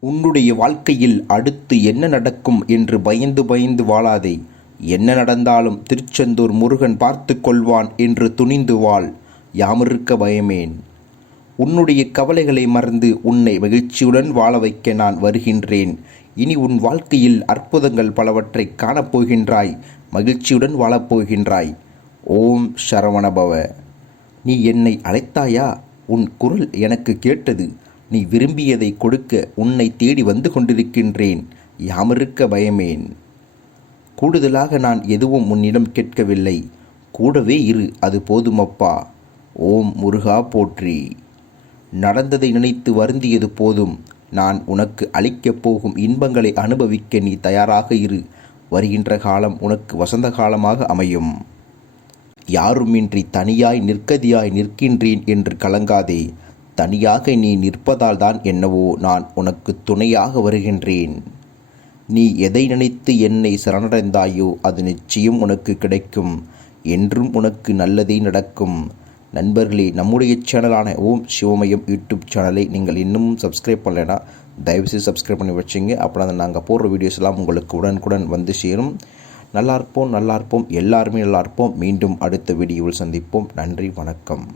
உன்னுடைய வாழ்க்கையில் அடுத்து என்ன நடக்கும் என்று பயந்து பயந்து வாழாதே. என்ன நடந்தாலும் திருச்செந்தூர் முருகன் பார்த்து கொள்வான் என்று துணிந்து வாழ் யாமிருக்க பயமேன். உன்னுடைய கவலைகளை மறந்து உன்னை மகிழ்ச்சியுடன் வாழ வைக்க நான் வருகின்றேன். இனி உன் வாழ்க்கையில் அற்புதங்கள் பலவற்றை காணப்போகின்றாய். மகிழ்ச்சியுடன் வாழப்போகின்றாய். ஓம் சரவணபவ. நீ என்னை அழைத்தாயா? உன் குரல் எனக்கு கேட்டது. நீ விரும்பியதை கொடுக்க உன்னை தேடி வந்து கொண்டிருக்கின்றேன். யாமிருக்க பயமேன். கூடுதலாக நான் எதுவும் உன்னிடம் கேட்கவில்லை. கூடவே இரு அது போதுமப்பா. ஓம் முருகா போற்றி. நடந்ததை நினைத்து வருந்தியது போதும். நான் உனக்கு அளிக்கப் போகும் இன்பங்களை அனுபவிக்க நீ தயாராக இரு. வருகின்ற காலம் உனக்கு வசந்த காலமாக அமையும். யாருமின்றி தனியாய் நிற்கதியாய் நிற்கின்றேன் என்று கலங்காதே. தனியாக நீ நிற்பதால் தான் என்னவோ நான் உனக்கு துணையாக வருகின்றேன். நீ எதை நினைத்து என்னை சரணடைந்தாயோ அது நிச்சயம் உனக்கு கிடைக்கும். என்றும் உனக்கு நல்லதே நடக்கும். நண்பர்களே நம்முடைய சேனலான ஓம் சிவமயம் யூடியூப் சேனலை நீங்கள் இன்னும் சப்ஸ்கிரைப் பண்ணலைன்னா தயவுசெய்து சப்ஸ்கிரைப் பண்ணி வச்சுங்க. அப்போ நாங்கள் போடுற வீடியோஸ் எல்லாம் உங்களுக்கு உடனுக்குடன் வந்து சேரும். நல்லா இருப்போம் நல்லா இருப்போம். எல்லாருமே நல்லா இருப்போம். மீண்டும் அடுத்த வீடியோவில் சந்திப்போம். நன்றி வணக்கம்.